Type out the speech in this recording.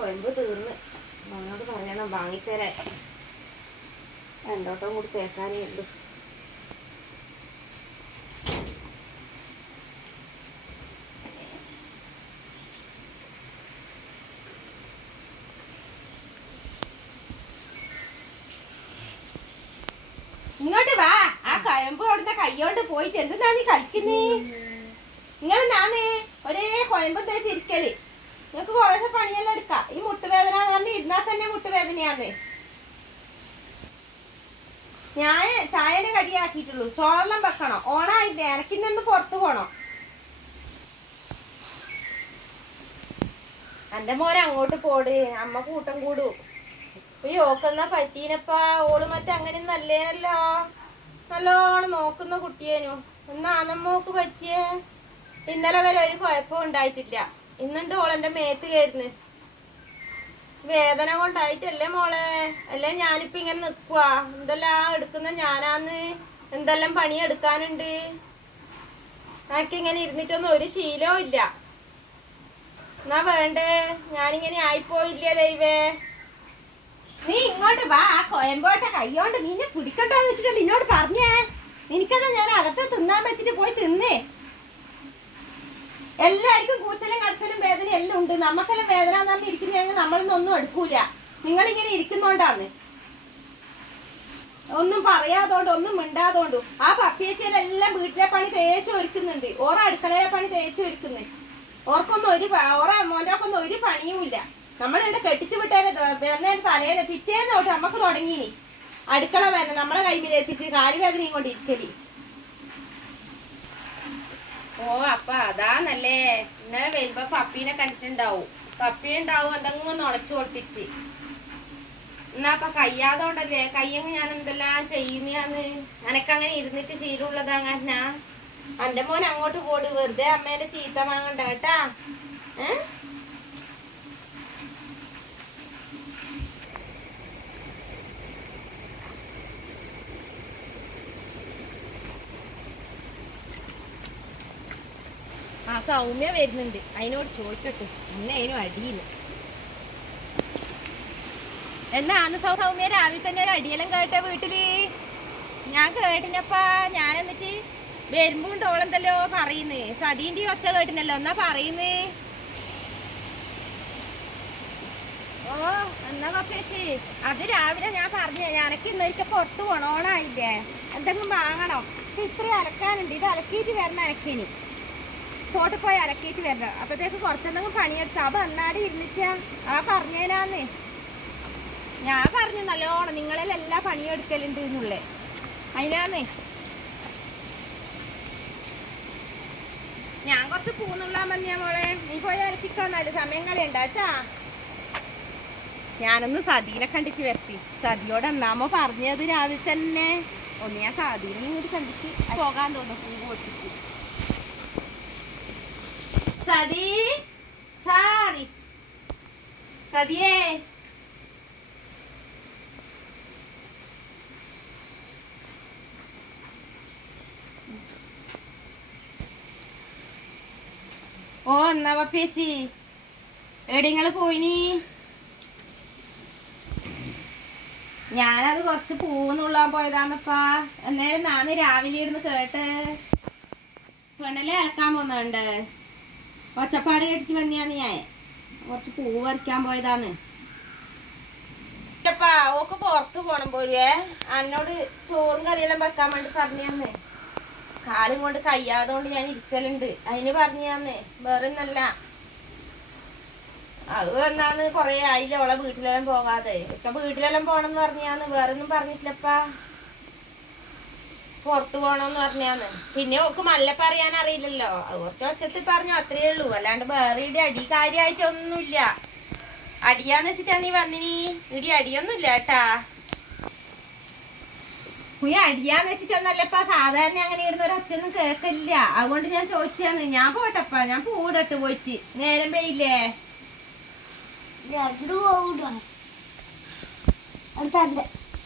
വേണം വാങ്ങിത്തരാൻ. രണ്ടോട്ടം കൂടി തേക്കാനേ ഉള്ളൂ. ഇങ്ങോട്ട് വാ. ആ കയമ്പ് അവിടുത്തെ കയ്യോണ്ട് പോയിട്ട് എന്തിനാ നീ കളിക്കുന്നേ? നിങ്ങൾ ഞാനേ ഒരേ കൊയമ്പ് തേച്ചിരിക്കൽ നിങ്ങൾക്ക് കുറേശ്ശെ പണിയെല്ലാം എടുക്കാം. ഈ മുട്ടുവേദന എന്ന് ഇരുന്നാൽ തന്നെ മുട്ടുവേദനയാന്ന്. ഞാൻ ചായനെ കടിയാക്കിയിട്ടുള്ളൂ. ചോറെല്ലാം വെക്കണം. ഓണായില്ലേ? എനക്കിന്നൊന്ന് പുറത്തു പോണം. എന്റെ മോനെ അങ്ങോട്ട് പോട്. അമ്മ കൂട്ടം കൂടും. ഈ ഓക്കെന്നാ പറ്റീനപ്പാ ഓൾ മറ്റേ അങ്ങനെ നല്ലേനല്ലോ. നല്ലോണം നോക്കുന്ന കുട്ടിയേനു. എന്നാ അനമ്മോക്ക് പറ്റിയേ? ഇന്നലെ വരെ ഒരു കുഴപ്പം ഉണ്ടായിട്ടില്ല. ഇന്നുണ്ട് ഓളെന്റെ മേത്ത് കയറുന്നു? വേദന കൊണ്ടായിട്ടല്ലേ മോളെ? അല്ലേ ഞാനിപ്പോ ഇങ്ങനെ നിക്കുവാ. എന്തെല്ലാം എടുക്കുന്ന ഞാനാന്ന്? എന്തെല്ലാം പണി എടുക്കാനുണ്ട്? എനിക്ക് ഇങ്ങനെ ഇരുന്നിട്ടൊന്നും ഒരു ശീലവും ഇല്ല. എന്നാ വേണ്ടേ? ഞാനിങ്ങനെ ആയിപ്പോയില്ലേ ദൈവേ? നീ ഇങ്ങോട്ട് വാ. ആ കോയമ്പോട്ട കൈയോണ്ട് നിന്നെ പിടിക്കണ്ടോന്ന് വെച്ചിട്ട് നിന്നോട് പറഞ്ഞേ. നിനക്കതാ ഞാൻ അകത്ത് തിന്നാൻ വെച്ചിട്ട് പോയി തിന്നേ. എല്ലാവർക്കും കൂച്ചലും കടച്ചലും വേദന എല്ലാം ഉണ്ട്. നമുക്കെല്ലാം വേദന എന്ന് പറഞ്ഞ് ഇരിക്കുന്നതെങ്കിൽ നമ്മളൊന്നും എടുക്കൂല. നിങ്ങളിങ്ങനെ ഇരിക്കുന്നോണ്ടാണ്. ഒന്നും പറയാതോണ്ട് ഒന്നും മിണ്ടാതോണ്ടും. ആ പപ്പിയച്ചയിലെല്ലാം വീട്ടിലെ പണി തേച്ചു ഒരുക്കുന്നുണ്ട്. ഓറ അടുക്കളയിലെ പണി തേച്ചു ഒരുക്കുന്നു ഓർക്കൊന്നും ഒരു ഓറ മോന്റെക്കൊന്നും ഒരു പണിയും ഇല്ല. നമ്മളിവിടെ കെട്ടിച്ചു വിട്ടേനെ വരുന്നതിന് തലേനെ പിറ്റേന്ന് തൊട്ട് നമുക്ക് തുടങ്ങിനി. അടുക്കള വേദന നമ്മളെ കൈമിലേൽപ്പിച്ച് കാലുവേദനയും കൊണ്ട് ഇരിക്കൽ. ഓ അപ്പൊ അതാന്നല്ലേ ഇന്നലെ വരുമ്പോ പപ്പീനെ കണ്ടിട്ടുണ്ടാവും. പപ്പി ഉണ്ടാവും എന്തെങ്കിലും നുളച്ചു കൊടുത്തിട്ട്. എന്നാ അപ്പൊ കയ്യാതോണ്ടല്ലേ കയ്യങ്ങ് ഞാൻ എന്തെല്ലാം ചെയ്യുന്നയാന്ന്? എനക്കങ്ങനെ ഇരുന്നിട്ട് ശീലമുള്ളതാ അങ്ങനെ എന്റെ മോൻ അങ്ങോട്ട് പോട്. വെറുതെ അമ്മേന്റെ ചീത്ത വാങ്ങണ്ട കേട്ടാ. ഏ? സൗമ്യ വരുന്നുണ്ട്. അതിനോട് ചോദിക്കട്ടെ ഇന്ന് അതിനും അടിയില്ല എന്നാണ് സൗ സൗമ്യ രാവിലെ തന്നെ ഒരു അടിയെല്ലാം കേട്ട വീട്ടിൽ? ഞാൻ കേട്ടിനപ്പാ. ഞാൻ എന്നിട്ട് വരുമ്പോ ഉണ്ടോളെന്തല്ലോ പറയുന്നേ. സതീന്റെ ഒച്ച കേട്ടിനല്ലോ. എന്നാ പറയുന്നേ? ഓ എന്നാ പപ്പേച്ചി അത് രാവിലെ ഞാൻ പറഞ്ഞു. എനക്ക് ഇന്നൊരിക്കൽ പുറത്ത് പോണോണായില്ലേ എന്തെങ്കിലും വാങ്ങണം? ഇത് ഇത്രയും അലക്കാനുണ്ട്. ഇത് അലക്കിയിട്ട് വരണം അലക്കിനി തോട്ടിൽ പോയി അലക്കിയിട്ട് വരണം. അപ്പോഴത്തേക്ക് കുറച്ചെന്തെങ്കിലും പണിയെടുക്കാം അപ്പം എന്നാടി ഇരുന്നിട്ടാ ആ പറഞ്ഞേനാന്നേ. ഞാൻ പറഞ്ഞു നല്ലോണം എല്ലാ പണിയെടുക്കലുണ്ട് എന്നുള്ളേ അതിനാന്നേ. ഞാൻ കുറച്ച് പൂന്നുള്ളാൻ മതിയാ മോളെ നീ പോയി അലക്കിക്കോന്നാൽ സമയം കളയണ്ട കേട്ടാ. ഞാനൊന്ന് സതീനെ കണ്ടിട്ട് വരത്തി. സതിയോട് എന്നാമോ പറഞ്ഞത് രാവിലെ തന്നെ. ഒന്ന് ഞാൻ സതീനെ കണ്ടിട്ട് പോകാൻ തോന്നുന്നു പൂ പൊട്ടിച്ച്. സതി സാരി സതിയേ. ഓ എന്നാ പപ്പേച്ചി എടിങ്ങൾ പോയിനി ഞാനത് കുറച്ച് പൂന്നുള്ളാൻ പോയതാന്നപ്പാ. അന്നേരം നാന്ന് രാവിലെ ഇരുന്ന് കേട്ട് പെണ്ണലെ അലക്കാൻ പോന്നുണ്ട്. ഒച്ചപ്പാട് കേട്ടിട്ട് വന്നെയാണ് ഞാൻ. കുറച്ച് പൂവ് പറിക്കാൻ പോയതാണ്. ഇഷ്ടപ്പാ ഓക്ക് പുറത്ത് പോണം പോയേ അന്നോട് ചോറും കറിയെല്ലാം വെക്കാൻ വേണ്ടി പറഞ്ഞാന്ന് കാലും കൊണ്ട് കയ്യാതുകൊണ്ട് ഞാൻ ഇരിക്കലുണ്ട്. അതിന് പറഞ്ഞാന്ന് വേറെ ഒന്നല്ല അത് എന്നാന്ന് കൊറേ ആയില്ല ഓളെ വീട്ടിലെല്ലാം പോകാതെ. ഇപ്പൊ വീട്ടിലെല്ലാം പോണെന്ന് പറഞ്ഞാന്ന് വേറെ ഒന്നും പറഞ്ഞിട്ടില്ലപ്പാ. പുറത്തു പോണോന്ന് പറഞ്ഞാന്ന്. പിന്നെ ഓക്ക് മല്ല പറയാൻ അറിയില്ലല്ലോ. കുറച്ച് ഒച്ചത്തിൽ പറഞ്ഞു അത്രേ ഉള്ളൂ. അല്ലാണ്ട് വേറെ ഇത് അടി കാര്യമായിട്ടൊന്നുമില്ല അടിയാന്ന് വെച്ചിട്ടാണ് നീ വന്നിനി. ഇടി അടിയൊന്നുമില്ല കേട്ടാ. നീ അടിയാന്ന് വെച്ചിട്ടൊന്നല്ലപ്പാ സാധാരണ അങ്ങനെ ഇരുന്ന ഒരു ഒച്ചൊന്നും കേക്കില്ല അതുകൊണ്ട് ഞാൻ ചോദിച്ചാന്ന് ഞാൻ പോട്ടപ്പാ ഞാൻ പൂടട്ട് പോയിട്ട്. നേരം പെയ്യില്ലേ രണ്ടു അടുത്ത